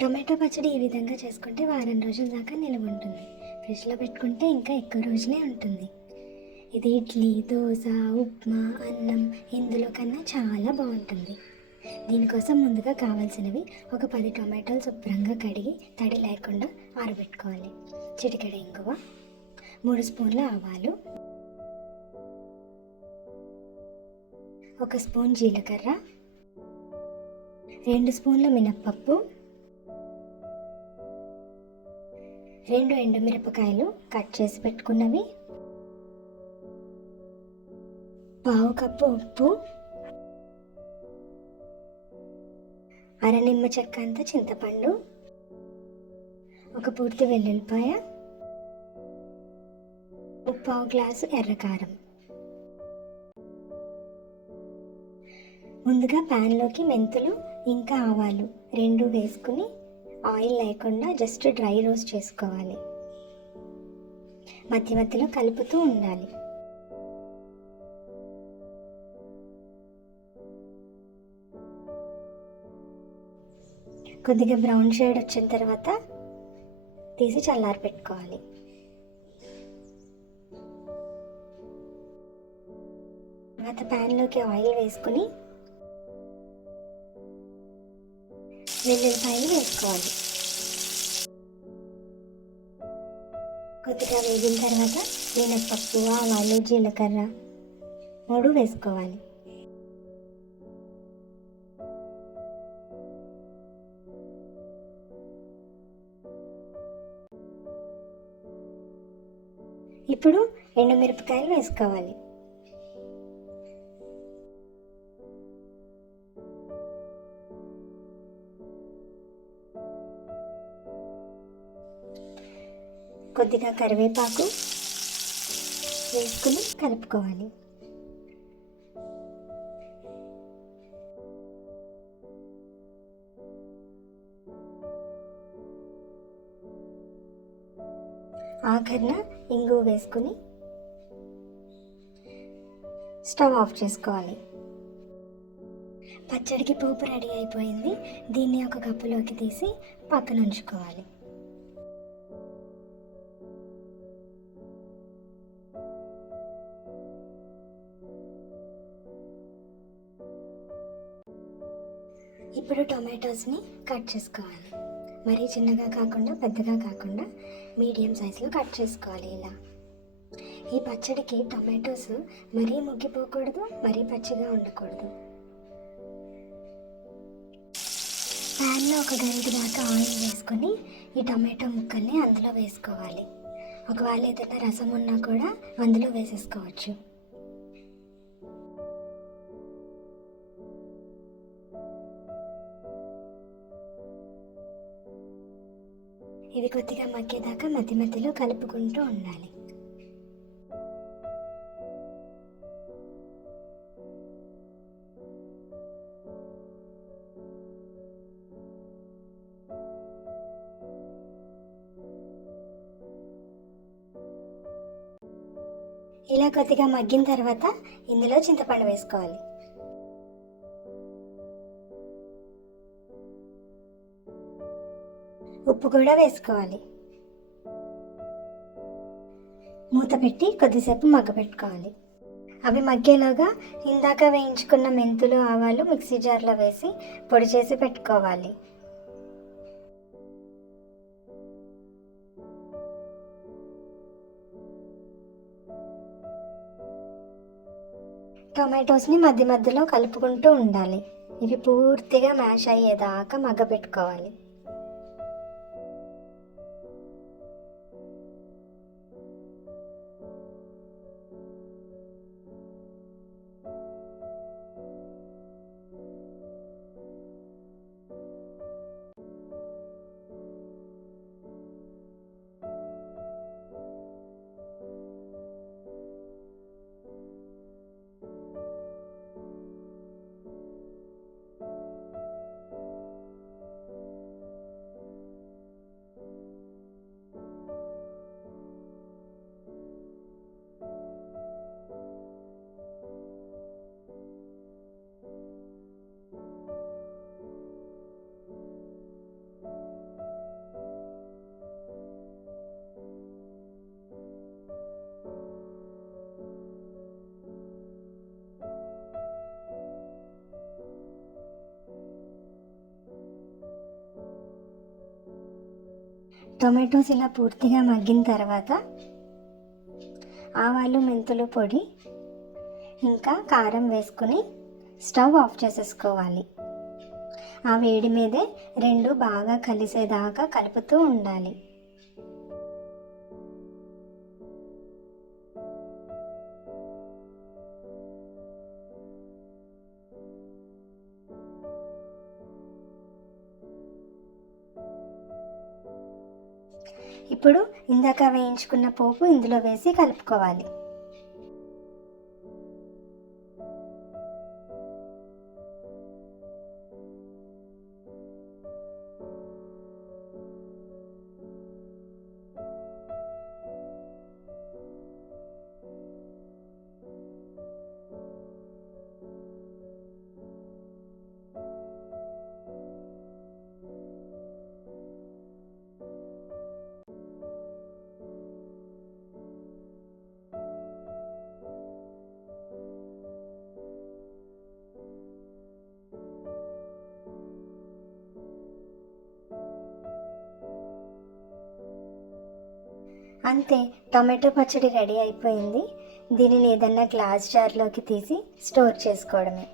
Tomato పచ్చడి ఈ విధంగా చేసుకుంటే వారం రోజుల దాకా నిల్వ ఉంటుంది. ఫ్రిడ్జ్లో పెట్టుకుంటే ఇంకా ఎక్కువ రోజులే ఉంటుంది. ఇది ఇడ్లీ దోశ ఉప్మా అన్నం ఇందులో కన్నా చాలా బాగుంటుంది. దీనికోసం ముందుగా కావాల్సినవి ఒక పది టొమాటోలు శుభ్రంగా కడిగి తడి లేకుండా ఆరబెట్టుకోవాలి. చిటికెడ ఇంగువ మూడు స్పూన్ల ఆవాలు ఒక స్పూన్ జీలకర్ర రెండు స్పూన్ల మినప్పప్పు రెండు ఎండుమిరపకాయలు కట్ చేసి పెట్టుకున్నవి. పావు కప్పు ఉప్పు. అర నిమ్మ చెక్క అంత చింతపండు. ఒక పూర్తి వెల్లుల్లిపాయ. పావు గ్లాసు ఎర్రకారం ముందుగా ప్యాన్లోకి మెంతులు ఇంకా ఆవాలు రెండు వేసుకుని ఆయిల్ లేకుండా జస్ట్ డ్రై రోస్ట్ చేసుకోవాలి. మధ్య మధ్యలో కలుపుతూ ఉండాలి. కొద్దిగా బ్రౌన్ షేడ్ వచ్చిన తర్వాత తీసి చల్లారి పెట్టుకోవాలి. తర్వాత ప్యాన్లోకి ఆయిల్ వేసుకుని వెల్లుల్లిపాయలు వేసుకోవాలి. కొద్దిగా వేగిన తర్వాత మినప్పప్పు ఆవాలు జీలకర్ర మూడు వేసుకోవాలి. ఇప్పుడు ఎండుమిరపకాయలు వేసుకోవాలి. కొద్దిగా కరివేపాకు వేసుకుని కలుపుకోవాలి. ఆఖరిన ఇంగు వేసుకుని స్టవ్ ఆఫ్ చేసుకోవాలి. పచ్చడికి పోపు రెడీ అయిపోయింది. దీన్ని ఒక కప్పులోకి తీసి పక్కన ఉంచుకోవాలి. ఇప్పుడు టొమాటోస్ని కట్ చేసుకోవాలి. మరీ చిన్నగా కాకుండా పెద్దగా కాకుండా మీడియం సైజులో కట్ చేసుకోవాలి ఇలా. ఈ పచ్చడికి టొమాటోస్ మరీ ముగ్గిపోకూడదు మరీ పచ్చిగా ఉండకూడదు. ప్యాన్లో ఒక గంట దాకా ఆయిల్ వేసుకొని ఈ టొమాటో ముక్కల్ని అందులో వేసుకోవాలి. ఒకవేళ ఏదైనా రసం ఉన్నా కూడా అందులో వేసేసుకోవచ్చు. ఇవి కొద్దిగా మగ్గేదాకా మధ్య మధ్యలో కలుపుకుంటూ ఉండాలి. ఇలా కొద్దిగా మగ్గిన తర్వాత ఇందులో చింతపండు వేసుకోవాలి. ఉప్పు కూడా వేసుకోవాలి. మూత పెట్టి కొద్దిసేపు మగ్గపెట్టుకోవాలి. అవి మగ్గేలోగా ఇందాక వేయించుకున్న మెంతులు ఆవాలు మిక్సీ జార్లో వేసి పొడి చేసి పెట్టుకోవాలి. టొమాటోస్ని మధ్య మధ్యలో కలుపుకుంటూ ఉండాలి. ఇవి పూర్తిగా మ్యాష్ అయ్యేదాకా మగ్గపెట్టుకోవాలి. టొమాటోస్ ఇలా పూర్తిగా మగ్గిన తర్వాత ఆవాలు మెంతులు పొడి ఇంకా కారం వేసుకుని స్టవ్ ఆఫ్ చేసేసుకోవాలి. ఆ వేడి మీదే రెండు బాగా కలిసేదాకా కలుపుతూ ఉండాలి. ఇప్పుడు ఇందాక వేయించుకున్న పోపు ఇందులో వేసి కలుపుకోవాలి. అంతే టొమాటో పచ్చడి రెడీ అయిపోయింది. దీనిని ఏదన్నా గ్లాస్ జార్లోకి తీసి స్టోర్ చేసుకోవడమే.